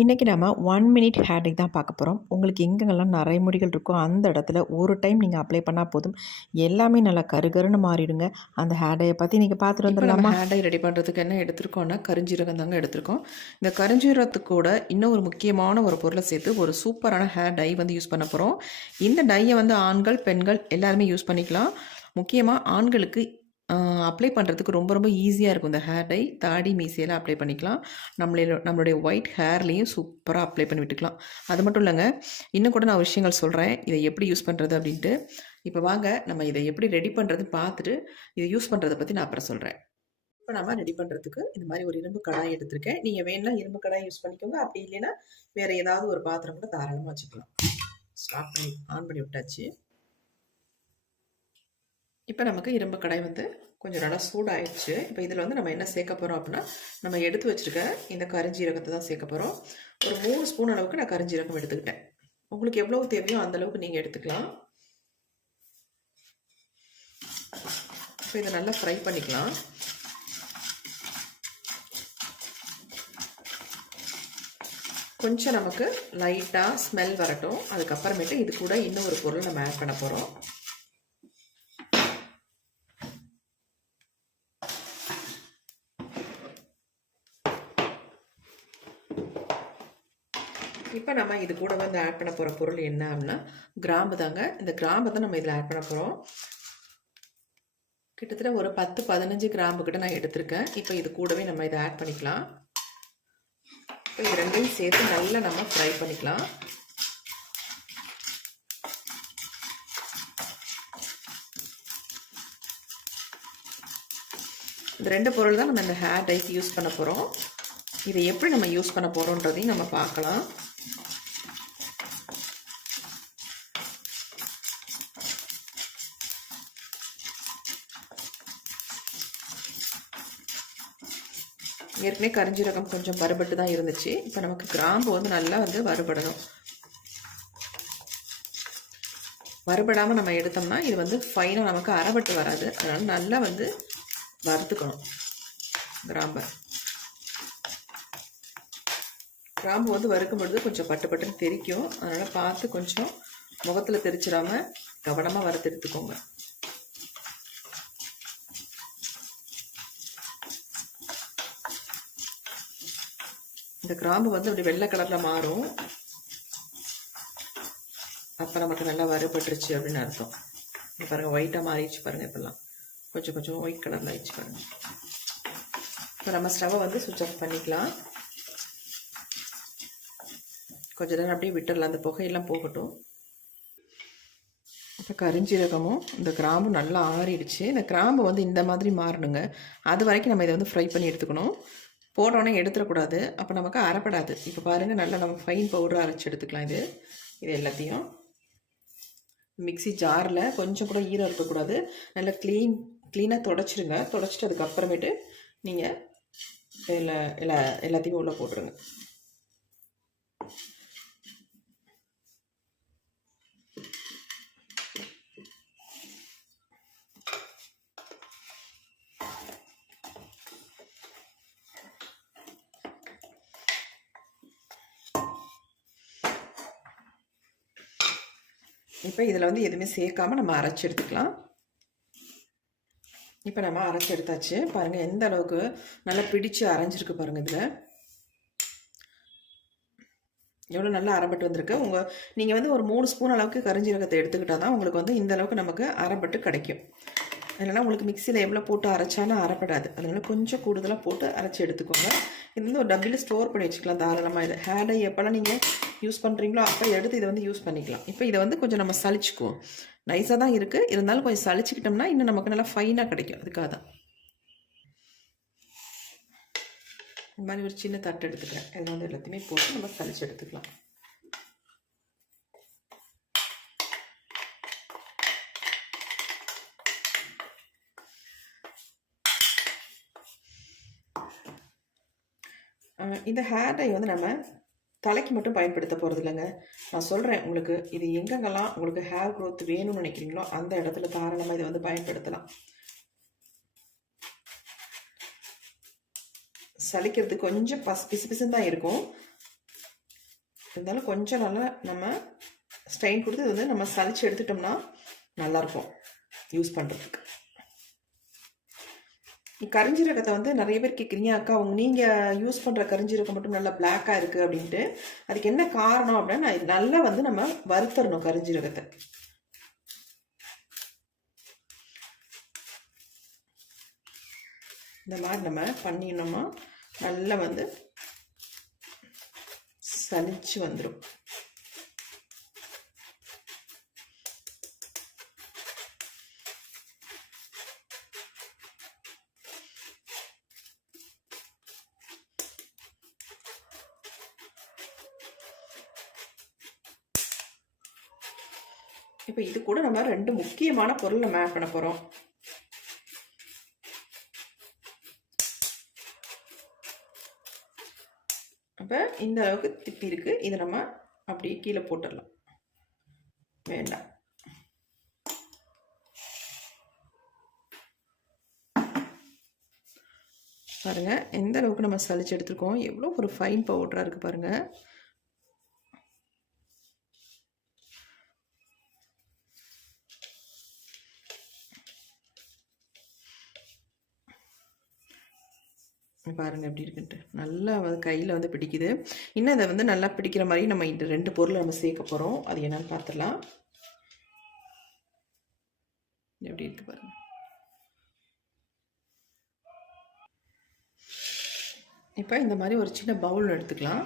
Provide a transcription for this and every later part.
இன்றைக்கி நம்ம 1 minute hair dye தான் பார்க்க போகிறோம். உங்களுக்கு எங்கெங்கெல்லாம் நரைமுடிகள் இருக்கோ அந்த இடத்துல ஒரு டைம் நீங்கள் அப்ளை பண்ணால் போதும். எல்லாமே நல்லா கருகருன்னு மாறிடுங்க. அந்த ஹேர் டையை பற்றி நீங்கள் பார்த்துட்டு இப்போ நம்ம வந்துடலாமா? ஹேர் டை ரெடி பண்ணுறதுக்கு என்ன எடுத்திருக்கோம்னா கருஞ்சீரகம் தாங்க எடுத்திருக்கோம். இந்த கருஞ்சீரகத்துக்கு கூட இன்னும் ஒரு முக்கியமான ஒரு பொருளை சேர்த்து ஒரு சூப்பரான ஹேர் டை வந்து யூஸ் பண்ண போகிறோம். இந்த டையை வந்து ஆண்கள், பெண்கள் எல்லாருமே யூஸ் பண்ணிக்கலாம். முக்கியமாக ஆண்களுக்கு அப்ளை பண்ணுறதுக்கு ரொம்ப ரொம்ப ஈஸியாக இருக்கும். இந்த ஹேர் டை தாடி மீசையெல்லாம் அப்ளை பண்ணிக்கலாம். நம்மளுடைய ஒயிட் ஹேர்லேயும் சூப்பராக அப்ளை பண்ணி விட்டுக்கலாம். அது மட்டும் இல்லைங்க, இன்னும் கூட நான் விஷயங்கள் சொல்கிறேன் இதை எப்படி யூஸ் பண்ணுறது அப்படின்ட்டு. இப்போ வாங்க நம்ம இதை எப்படி ரெடி பண்ணுறதுன்னு பார்த்துட்டு இதை யூஸ் பண்ணுறதை பற்றி நான் அப்புறம் சொல்கிறேன். இப்போ நம்ம ரெடி பண்ணுறதுக்கு இந்த மாதிரி ஒரு இரும்பு கடாய் எடுத்திருக்கேன். நீங்கள் வேணும்னா இரும்பு கடாய் யூஸ் பண்ணிக்கோங்க. அப்படி இல்லைன்னா வேறு ஏதாவது ஒரு பாத்திரம் கூட தாராளமாக வச்சுக்கலாம். ஸ்டார்ட் பண்ணி ஆன் பண்ணி விட்டாச்சு. இப்போ நமக்கு இரும்பு கடாய் வந்து கொஞ்சம் நல்லா சூடாயிடுச்சு. இப்போ இதில் வந்து நம்ம என்ன சேர்க்க போகிறோம் அப்படின்னா, நம்ம எடுத்து வச்சுருக்க இந்த கருஞ்சீரகத்தை தான் சேர்க்க போகிறோம். ஒரு 3 ஸ்பூன் அளவுக்கு நான் கருஞ்சீரகம் எடுத்துக்கிட்டேன். உங்களுக்கு எவ்வளோ தேவையோ அந்தளவுக்கு நீங்கள் எடுத்துக்கலாம். இப்போ இதை நல்லா ஃப்ரை பண்ணிக்கலாம். கொஞ்சம் நமக்கு லைட்டாக ஸ்மெல் வரட்டும். அதுக்கப்புறமேட்டு இது கூட இன்னும் ஒரு பொருள் நம்ம ஆட் பண்ண போகிறோம். இப்போ நம்ம இது கூட வந்து ஆட் பண்ண போகிற பொருள் என்ன அப்படின்னா கிராம்பு தாங்க. இந்த கிராம்பை தான் நம்ம இதில் ஆட் பண்ண போகிறோம். கிட்டத்தட்ட ஒரு 10-15 கிராம்பு கிட்ட நான் எடுத்திருக்கேன். இப்போ இது கூடவே நம்ம இதை ஆட் பண்ணிக்கலாம். இப்போ இது ரெண்டையும் சேர்த்து நல்லா நம்ம ஃப்ரை பண்ணிக்கலாம். இந்த 2 பொருள் தான் நம்ம இந்த ஹேர் டைக்கு யூஸ் பண்ண போகிறோம். இதை எப்படி நம்ம யூஸ் பண்ண போகிறோன்றதையும் நம்ம பார்க்கலாம். ஏற்கனவே கரிஞ்சீரகம் கொஞ்சம் வறுபட்டு தான் இருந்துச்சு. இப்போ நமக்கு கிராம்பு வந்து நல்லா வந்து வறுபடணும். வறுபடாமல் நம்ம எடுத்தோம்னா இது வந்து ஃபைனாக நமக்கு அரைபட்டு வராது. அதனால் நல்லா வந்து வறுத்துக்கணும் கிராம்பை. கிராம்பு வந்து வறுக்கும் பொழுது கொஞ்சம் பட்டு பட்டுன்னு தெரிக்கும். அதனால் பார்த்து கொஞ்சம் முகத்தில் தெரிச்சிடாமல் கவனமாக வறுத்து எடுத்துக்கோங்க. இந்த கிராம்பு வந்து அப்படி வெள்ளை கலரில் மாறும். அப்போ நமக்கு நல்லா வறுபட்டுருச்சு அப்படின்னு அர்த்தம். பாருங்கள் ஒயிட்டாக மாறிடுச்சு பாருங்கள். இப்போல்லாம் கொஞ்சம் கொஞ்சம் ஒயிட் கலரில் ஆயிடுச்சு பாருங்கள். இப்போ நம்ம ஸ்டவ்வை வந்து சுவிட்ச் ஆஃப் பண்ணிக்கலாம். கொஞ்சம் நேரம் அப்படியே விட்டுடலாம், அந்த புகையெல்லாம் போகட்டும். இப்போ கரிஞ்சீரகமும் இந்த கிராம்பும் நல்லா ஆறிடுச்சு. இந்த கிராம்பு வந்து இந்த மாதிரி மாறணுங்க. அது வரைக்கும் நம்ம இதை வந்து ஃப்ரை பண்ணி எடுத்துக்கணும். போட்டோன்னே எடுத்துடக்கூடாது, அப்போ நமக்கு அரைப்படாது. இப்போ பாருங்கள் நல்லா நம்ம ஃபைன் பவுடர் அரைச்சி எடுத்துக்கலாம். இது எல்லாத்தையும் மிக்சி ஜாரில் கொஞ்சம் கூட ஈரம் இருக்கக்கூடாது. நல்லா க்ளீனாக தொடச்சிடுங்க. தொடச்சிட்டு அதுக்கப்புறமேட்டு நீங்கள் எல்லாத்தையுமே உள்ளே போட்டுருங்க. இப்போ இதில் வந்து எதுவுமே சேர்க்காமல் நம்ம அரைச்சி எடுத்துக்கலாம். இப்போ நம்ம அரைச்சி எடுத்தாச்சு. பாருங்கள் எந்த அளவுக்கு நல்லா பிடிச்சு அரைஞ்சிருக்கு பாருங்கள். இதில் எவ்வளோ நல்லா அரைப்பட்டு வந்திருக்கு. நீங்கள் வந்து ஒரு 3 ஸ்பூன் அளவுக்கு கரிஞ்சீரகத்தை எடுத்துக்கிட்டால் தான் உங்களுக்கு வந்து இந்த அளவுக்கு நமக்கு அரைப்பட்டு கிடைக்கும். இல்லைனா உங்களுக்கு மிக்சியில் எவ்வளோ போட்டு அரைச்சாலும் அரைப்படாது. அதனால் கொஞ்சம் கூடுதலாக போட்டு அரைச்சி எடுத்துக்கோங்க. இது வந்து ஒரு டப்பில் ஸ்டோர் பண்ணி வச்சுக்கலாம் தாராளமாக. இது ஹேர் டை எப்போல்லாம் நீங்கள் யூஸ் பண்ணுறீங்களோ அப்போ எடுத்து இதை வந்து யூஸ் பண்ணிக்கலாம். இப்போ இதை வந்து கொஞ்சம் நம்ம சளிச்சுக்குவோம். நைஸாக தான் இருக்குது, இருந்தாலும் கொஞ்சம் சளிச்சிக்கிட்டோம்னா இன்னும் நமக்கு நல்லா ஃபைனாக கிடைக்கும். அதுக்காக தான் இந்த மாதிரி ஒரு சின்ன தட்டு எடுத்துக்கிறேன். இதில் வந்து எல்லாத்தையுமே போட்டு நம்ம சளிச்சு எடுத்துக்கலாம். இந்த ஹேர் டை வந்து நம்ம தலைக்கு மட்டும் பயன்படுத்த போகிறது இல்லைங்க. நான் சொல்கிறேன் உங்களுக்கு, இது எங்கெங்கெல்லாம் உங்களுக்கு ஹேர் க்ரோத் வேணும்னு நினைக்கிறீங்களோ அந்த இடத்துல தாராளமாக இதை வந்து பயன்படுத்தலாம். சலிக்கிறது கொஞ்சம் பிசு பிசுன்னு தான் இருக்கும். இருந்தாலும் கொஞ்சம் நல்லா நம்ம ஸ்ட்ரெயின் கொடுத்து இது வந்து நம்ம சலிச்சு எடுத்துட்டோம்னா நல்லாயிருக்கும் யூஸ் பண்ணுறதுக்கு. கரிஞ்சீரகத்தை வந்து நிறைய பேர் கேட்குறீங்க, அக்கா நீங்கள் யூஸ் பண்ணுற கரிஞ்சீரகம் மட்டும் நல்லா பிளாக்காக இருக்குது அப்படின்ட்டு. அதுக்கு என்ன காரணம் அப்படின்னா, நல்லா வந்து நம்ம வறுத்தரணும் கரிஞ்சீரகத்தை. இந்த மாதிரி நம்ம பண்ணினோம்னா நல்லா வந்து சலிச்சு வந்துடும். இப்போ இது கூட நம்ம 2 முக்கியமான பொருள் நம்ம ஆட் பண்ண போகிறோம். அப்போ இந்த அளவுக்கு திப்பி இருக்குது, இதை நம்ம அப்படியே கீழே போட்டுடலாம். வேண்டாம். பாருங்கள் எந்த அளவுக்கு நம்ம சலிச்சு எடுத்துருக்கோம், எவ்வளோ ஒரு ஃபைன் பவுடராக இருக்குது பாருங்கள். பாருங்கள் எப்படி இருக்குன்ட்டு நல்லா வந்து கையில் வந்து பிடிக்குது. இன்னும் அதை வந்து நல்லா பிடிக்கிற மாதிரி நம்ம இந்த 2 பொருளை நம்ம சேர்க்க போகிறோம். அது என்னன்னு பார்த்துடலாம். எப்படி இருக்கு பாருங்கள். இப்போ இந்த மாதிரி ஒரு சின்ன பவுல் எடுத்துக்கலாம்.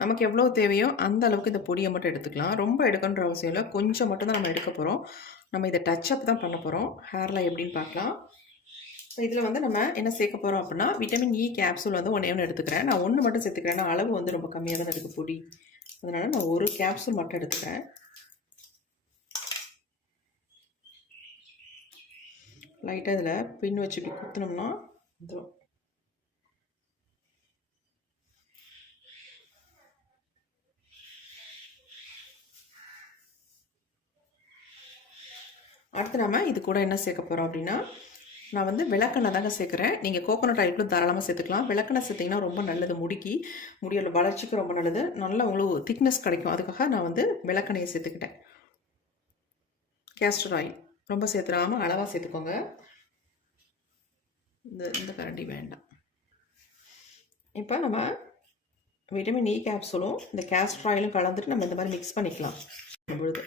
நமக்கு எவ்வளோ தேவையோ அந்த அளவுக்கு இந்த பொடியை மட்டும் எடுத்துக்கலாம். ரொம்ப எடுக்கணுன்ற அவசியம் இல்லை, கொஞ்சம் மட்டும் தான் நம்ம எடுக்க போகிறோம். நம்ம இதை டச்சப் தான் பண்ண போகிறோம். ஹேரில் எப்படின்னு பார்க்கலாம். இதில் வந்து நம்ம என்ன சேர்க்க போகிறோம் அப்படின்னா, விட்டமின் இ கேப்சூல் வந்து ஒன்று எடுத்துக்கிறேன். நான் 1 மட்டும் சேர்த்துக்கிறேன். அளவு வந்து ரொம்ப கம்மியாக தான் இருக்குது பொடி, அதனால் நான் 1 கேப்சூல் மட்டும் எடுத்துக்கிறேன். லைட்டாக இதில் பின் வச்சு இப்படி குத்தினோம்னா வந்துடும். அடுத்து நம்ம இது கூட என்ன சேர்க்க போகிறோம் அப்படின்னா, நான் வந்து விளக்கெண்ணெய் தாங்க சேர்க்குறேன். நீங்கள் கோகோனட் ஆயில் கூட தாராளமாக சேர்த்துக்கலாம். விளக்கெண்ணெய் சேர்த்திங்கன்னா ரொம்ப நல்லது, முடியோட வளர்ச்சிக்கு ரொம்ப நல்லது, நல்ல உங்களுக்கு திக்னஸ் கிடைக்கும். அதுக்காக நான் வந்து விளக்கெண்ணெயை சேர்த்துக்கிட்டேன். கேஸ்டர் ஆயில் ரொம்ப சேர்த்துடாமல் அளவாக சேர்த்துக்கோங்க. இந்த கரண்டி வேண்டாம். இப்போ நம்ம விட்டமின் இ கேப்சூலும் இந்த கேஸ்டர் ஆயிலும் கலந்துட்டு நம்ம இந்த மாதிரி மிக்ஸ் பண்ணிக்கலாம். பொழுது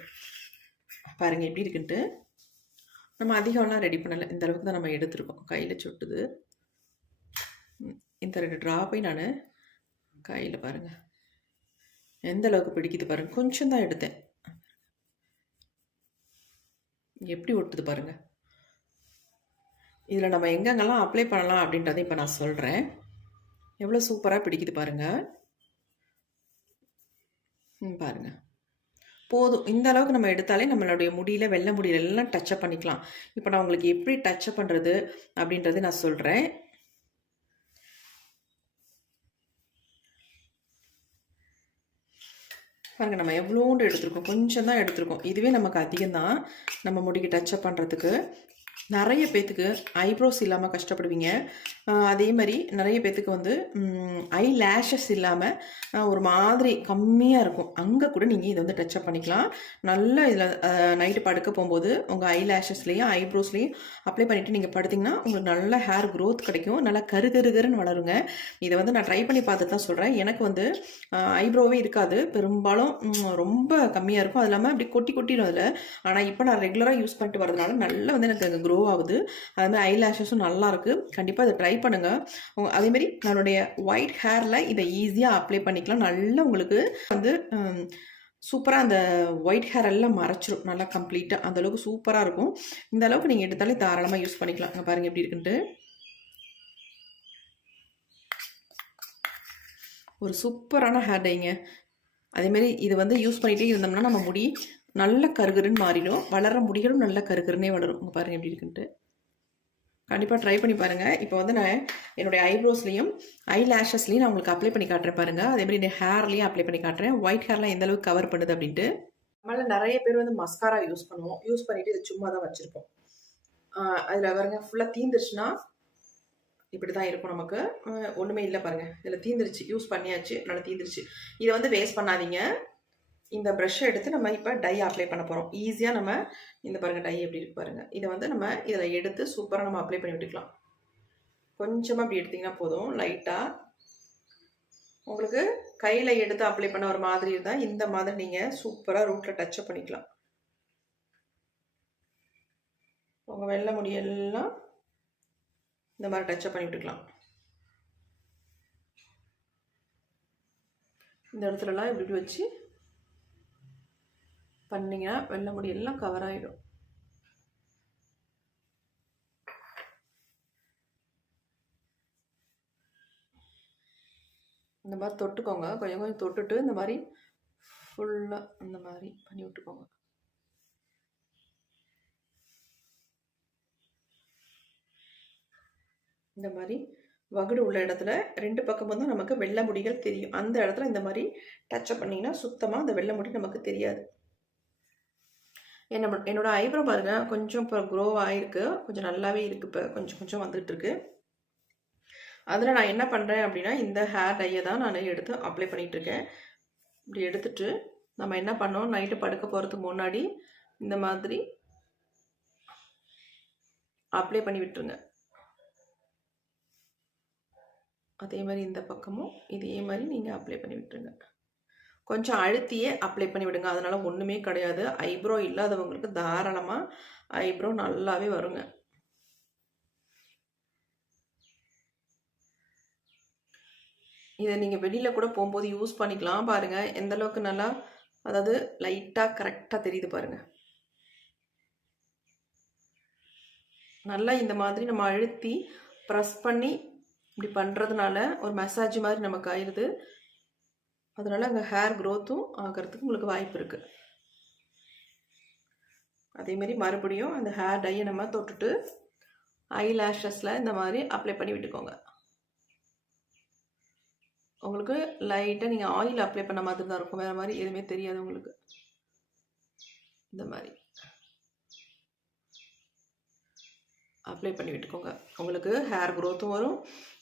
பாருங்கள் எப்படி இருக்குன்ட்டு. நம்ம அதிகம்லாம் ரெடி பண்ணலை, இந்த அளவுக்கு தான் நம்ம எடுத்துருக்கோம். கையில் சுட்டுது. இந்த 2 ட்ராப்பை நான் கையில் பாருங்கள் எந்த அளவுக்கு பிடிக்குது பாருங்கள். கொஞ்சம் தான் எடுத்தேன், எப்படி ஒட்டுது பாருங்கள். இதில் நம்ம எங்கெங்கெல்லாம் அப்ளை பண்ணலாம் அப்படின்றத இப்போ நான் சொல்கிறேன். எவ்வளோ சூப்பராக பிடிக்குது பாருங்கள். பாருங்கள் போதும். இந்த அளவுக்கு நம்ம எடுத்தாலே நம்மளுடைய முடியல, வெள்ளை முடியல எல்லாம் டச்சப் பண்ணிக்கலாம். இப்போ நான் உங்களுக்கு எப்படி டச்சப் பண்ணுறது அப்படின்றது நான் சொல்கிறேன். பாருங்கள் நம்ம எவ்வளோண்டு எடுத்துருக்கோம், கொஞ்சம் தான் எடுத்துருக்கோம். இதுவே நமக்கு அதிகம்தான் நம்ம முடிக்கு டச்சப் பண்ணுறதுக்கு. நிறைய பேத்துக்கு ஐப்ரோஸ் இல்லாமல் கஷ்டப்படுவீங்க. அதே மாதிரி நிறைய பேத்துக்கு வந்து ஐ லேஷஸ் இல்லாமல் ஒரு மாதிரி கம்மியாக இருக்கும். அங்கே கூட நீங்கள் இதை வந்து டச்சப் பண்ணிக்கலாம். நல்லா இதில் நைட்டு படுக்க போகும்போது உங்கள் ஐ லேஷஸ்லேயும் ஐப்ரோஸ்லேயும் அப்ளை பண்ணிவிட்டு நீங்கள் படுத்திங்கன்னா உங்களுக்கு நல்ல ஹேர் க்ரோத் கிடைக்கும். நல்லா கருகருகருன்னு வளருங்க. இதை வந்து நான் ட்ரை பண்ணி பார்த்துட்டு தான் சொல்கிறேன். எனக்கு வந்து ஐப்ரோவே இருக்காது, பெரும்பாலும் ரொம்ப கம்மியாக இருக்கும். அது இல்லாமல் அப்படி கொட்டிடும் அதில். ஆனால் இப்போ நான் ரெகுலராக யூஸ் பண்ணிட்டு வரதுனால நல்லா வந்து எனக்கு க்ரோ ஆகுது. அதுமாதிரி ஐ லேஷஸும் நல்லாயிருக்கு. கண்டிப்பாக இதை ட்ரை பண்ணுங்கள். அதேமாதிரி நம்மளுடைய ஒயிட் ஹேரில் இதை ஈஸியாக அப்ளை பண்ணிக்கலாம். நல்லா உங்களுக்கு வந்து சூப்பராக அந்த ஒயிட் ஹேர் எல்லாம் மறைச்சிரும், நல்லா கம்ப்ளீட்டாக அந்தளவுக்கு சூப்பராக இருக்கும். இந்த அளவுக்கு நீங்கள் எடுத்தாலே தாராளமாக யூஸ் பண்ணிக்கலாம். அங்கே பாருங்கள் எப்படி இருக்குன்ட்டு. ஒரு சூப்பரான ஹேர் டைங்க. அதேமாரி இது வந்து யூஸ் பண்ணிகிட்டே இருந்தோம்னா நம்ம முடி நல்ல கருகருன்னு மாறிடும். வளர முடிகளும் நல்ல கருகருன்னே வளரும். உங்கள் பாருங்கள் எப்படி இருக்குன்ட்டு. கண்டிப்பாக ட்ரை பண்ணி பாருங்கள். இப்போ வந்து நான் என்னுடைய ஐப்ரோஸ்லேயும் ஐ லேஷஸ்லேயும் நான் உங்களுக்கு அப்ளை பண்ணி காட்டுறேன் பாருங்கள். அதேமாதிரி இந்த ஹேர்லேயும் அப்ளை பண்ணி காட்டுறேன். ஒயிட் ஹேர்லாம் எந்த அளவுக்கு கவர் பண்ணுது அப்படின்ட்டு. நம்மளால் நிறைய பேர் வந்து மஸ்காரா யூஸ் பண்ணுவோம். யூஸ் பண்ணிவிட்டு இது சும்மா தான் வச்சுருப்போம். அதில் பாருங்க ஃபுல்லாக தீந்துருச்சுன்னா இப்படி தான் இருக்கும் நமக்கு. ஒன்றுமே இல்லை பாருங்கள், இதில் தீந்துருச்சு, யூஸ் பண்ணியாச்சு, நல்லா தீந்துருச்சு. இதை வந்து வேஸ்ட் பண்ணாதீங்க. இந்த ப்ரஷ்ஷை எடுத்து நம்ம இப்போ டை அப்ளை பண்ண போகிறோம். ஈஸியாக நம்ம இந்த பாருங்கள் டை எப்படி இருக்கு பாருங்கள். இதை வந்து நம்ம இதில் எடுத்து சூப்பராக நம்ம அப்ளை பண்ணி விட்டுக்கலாம். கொஞ்சமாக அப்படி எடுத்திங்கன்னா போதும். லைட்டாக உங்களுக்கு கையில் எடுத்து அப்ளை பண்ண ஒரு மாதிரி இருந்தால் இந்த மாதிரி நீங்கள் சூப்பராக ரூட்டில் டச்சப் பண்ணிக்கலாம். உங்கள் வெள்ளை முடியெல்லாம் இந்த மாதிரி டச்சப் பண்ணி விட்டுக்கலாம். இந்த இடத்துலலாம் இப்படி இப்படி வச்சு பண்ணிங்கன்னா வெள்ளை முடியெல்லாம் கவர் ஆகிடும். இந்த மாதிரி தொட்டுக்கோங்க, கொஞ்சம் கொஞ்சம் தொட்டுட்டு இந்த மாதிரி ஃபுல்லாக இந்த மாதிரி பண்ணி விட்டுக்கோங்க. இந்த மாதிரி வகுடு உள்ள இடத்துல 2 பக்கமும் தான் நமக்கு வெள்ளை முடிகள் தெரியும். அந்த இடத்துல இந்த மாதிரி டச்சப் பண்ணிங்கன்னா சுத்தமாக அந்த வெள்ளை முடி நமக்கு தெரியாது. என்னோட ஐப்ரோ பாருங்க கொஞ்சம் இப்போ க்ரோ ஆகிருக்கு, கொஞ்சம் நல்லாவே இருக்குது. இப்போ கொஞ்சம் கொஞ்சம் வந்துட்டு இருக்கு. அதில் நான் என்ன பண்ணுறேன் அப்படின்னா இந்த ஹேர் டையை தான் நான் எடுத்து அப்ளை பண்ணிகிட்டு இருக்கேன். இப்படி எடுத்துட்டு நம்ம என்ன பண்ணோம், நைட்டு படுக்க போகிறதுக்கு முன்னாடி இந்த மாதிரி அப்ளை பண்ணி விட்டுருங்க. அதே மாதிரி இந்த பக்கமும் இதே மாதிரி நீங்கள் அப்ளை பண்ணி விட்டுருங்க. கொஞ்சம் அழுத்தியே அப்ளை பண்ணி விடுங்க, அதனால் ஒன்றுமே கிடையாது. ஐப்ரோ இல்லாதவங்களுக்கு தாராளமாக ஐப்ரோ நல்லாவே வருங்க. இதை நீங்கள் வெளியில் கூட போகும்போது யூஸ் பண்ணிக்கலாம். பாருங்கள் எந்த அளவுக்கு நல்லா, அதாவது லைட்டாக கரெக்டாக தெரியுது பாருங்கள். நல்லா இந்த மாதிரி நம்ம அழுத்தி ப்ரெஸ் பண்ணி இப்படி பண்ணுறதுனால ஒரு மசாஜ் மாதிரி நமக்கு ஆயிடுது. அதனால் அங்கே ஹேர் க்ரோத்தும் ஆகிறதுக்கு உங்களுக்கு வாய்ப்பு இருக்குது. அதேமாரி மறுபடியும் அந்த ஹேர் டையை நம்ம தொட்டுட்டு ஐ லேஷஸில் இந்த மாதிரி அப்ளை பண்ணி விட்டுக்கோங்க. உங்களுக்கு லைட்டாக நீங்கள் ஆயில் அப்ளை பண்ண மாதிரி தான் இருக்கும், வேறு மாதிரி எதுவுமே தெரியாது உங்களுக்கு. இந்த மாதிரி அப்ளை பண்ணி விட்டுக்கோங்க. உங்களுக்கு ஹேர் க்ரோத்தும் வரும்,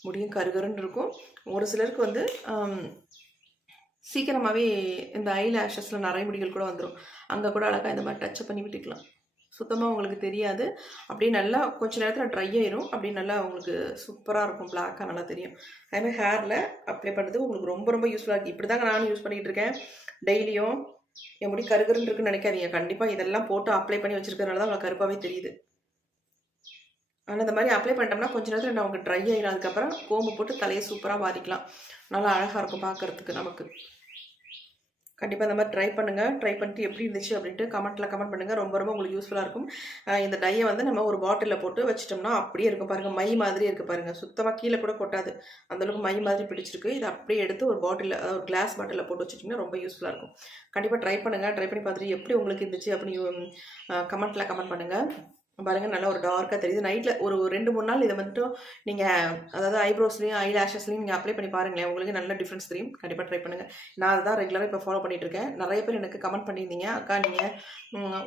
முடியும் கருகருன்னு இருக்கும். ஒரு சிலருக்கு வந்து சீக்கிரமாகவே இந்த ஐ லேஷஸில் நிறைய முடிகள் கூட வந்துடும். அங்கே கூட அழகாக இந்த மாதிரி டச்சப் பண்ணி விட்டுக்கலாம். சுத்தமாக உங்களுக்கு தெரியாது. அப்படியே நல்லா கொஞ்சம் நேரத்தில் ட்ரை ஆயிரும். அப்படியே நல்லா உங்களுக்கு சூப்பராக இருக்கும், பிளாக்காக நல்லா தெரியும். அதேமாதிரி ஹேரில் அப்ளை பண்ணுறதுக்கு உங்களுக்கு ரொம்ப ரொம்ப யூஸ்ஃபுல்லாக இருக்குது. இப்படி தாங்க நானும் யூஸ் பண்ணிகிட்டு இருக்கேன் டெய்லியும். என் முடி கருகருன்னு இருக்குன்னு நினைக்காதீங்க. கண்டிப்பாக இதெல்லாம் போட்டு அப்ளை பண்ணி வச்சுருக்கிறதுனால தான் உங்களுக்கு கருப்பாகவே தெரியுது. ஆனால் இந்த மாதிரி அப்ளை பண்ணிட்டோம்னா கொஞ்சம் நேரத்தில் நமக்கு ட்ரை ஆகிடும். அதுக்கப்புறம் கோம்பு போட்டு தலையை சூப்பராக வாரிக்கலாம். நல்லா அழகாக இருக்கும் பார்க்குறதுக்கு நமக்கு. கண்டிப்பாக இந்த மாதிரி ட்ரை பண்ணுங்கள். ட்ரை பண்ணிட்டு எப்படி இருந்துச்சு அப்படின்ட்டு கமெண்ட் பண்ணுங்கள். ரொம்ப ரொம்ப உங்களுக்கு யூஸ்ஃபுல்லாக இருக்கும். இந்த டையை வந்து நம்ம ஒரு பாட்டிலில் போட்டு வச்சிட்டோம்னா அப்படியே இருக்கும் பாருங்கள், மை மாதிரி இருக்குது பாருங்கள். சுத்தமாக கீழே கூட கொட்டாது, அந்தளவுக்கு மை மாதிரி பிடிச்சிருக்கு. இதை அப்படியே எடுத்து ஒரு பாட்டிலில், ஒரு கிளாஸ் பாட்டிலில் போட்டு வச்சுட்டிங்கன்னா ரொம்ப யூஸ்ஃபுல்லாக இருக்கும். கண்டிப்பாக ட்ரை பண்ணுங்கள். ட்ரை பண்ணி பார்த்துட்டு எப்படி உங்களுக்கு இருந்துச்சு அப்படின்னு கமெண்ட் பண்ணுங்கள். பாருங்கள் நல்லா ஒரு டார்க்காக தெரியுது. நைட்டில் ஒரு 2-3 நாள் இதை மட்டும் நீங்கள், அதாவது ஐப்ரோஸ்லையும் ஐ லேஷஸ்லையும் நீங்கள் அப்ளை பண்ணி பாருங்களேன், உங்களுக்கு நல்ல டிஃப்ரென்ஸ் தெரியும். கண்டிப்பாக ட்ரை பண்ணுங்கள். நான் அதை தான் ரெகுலராக இப்போ ஃபாலோ பண்ணிகிட்டு இருக்கேன். நிறைய பேர் எனக்கு கமெண்ட் பண்ணியிருந்தீங்க, அக்கா நீங்கள்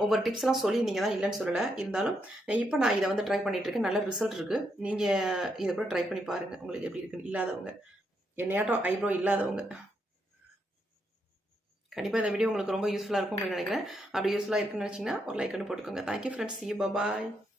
ஒவ்வொரு டிப்ஸ்லாம் சொல்லியிருந்தீங்க தான், இல்லைன்னு சொல்லலை. இருந்தாலும் இப்போ நான் இதை வந்து ட்ரை பண்ணிகிட்ருக்கேன். நல்ல ரிசல்ட் இருக்குது. நீங்கள் இதை கூட ட்ரை பண்ணி பாருங்கள், உங்களுக்கு எப்படி இருக்குன்னு. இல்லாதவங்க, என்னையாட்டம் ஐப்ரோ இல்லாதவங்க கண்டிப்பாக இந்த வீடியோ உங்களுக்கு ரொம்ப யூஸ்ஃபுல்லாக இருக்கும் அப்படின்னு நினைக்கிறேன். அப்படி யூஸ்ஃபுல்லாக இருக்குன்னு நினச்சிங்கன்னா ஒரு லைக் ஒன்று போட்டுக்கோங்க. Thank you friends, see you, bye bye.